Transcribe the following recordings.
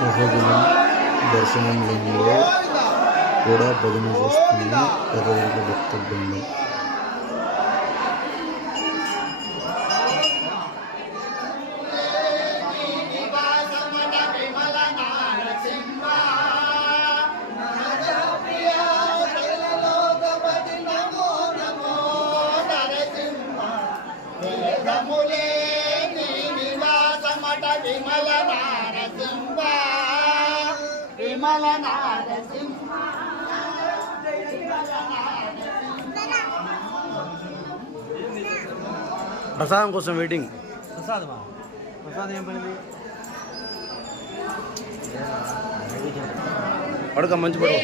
మహోగుణం దర్శనంలో కూడా భజన చేస్తున్న ఎర్రగడ్డ భక్త బృందం విమల నారసింహ ప్రసాదం కోసం వెయిటింగ్ ప్రసాదమా? ప్రసాదం ఏం పడింది పడక మంచి పడవ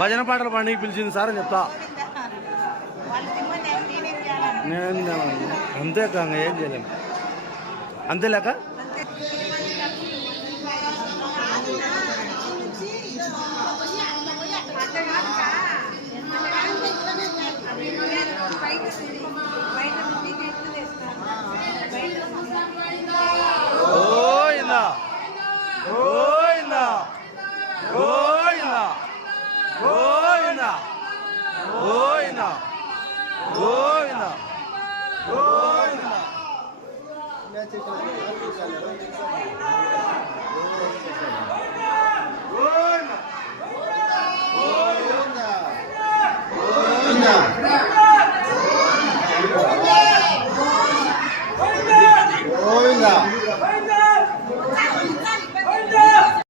భజన పాటలు పండుగ పిలిచింది సార్ అని చెప్తా. నేను అంతే కాంగ ఏం చేయలేము అంతేలేక? Hola.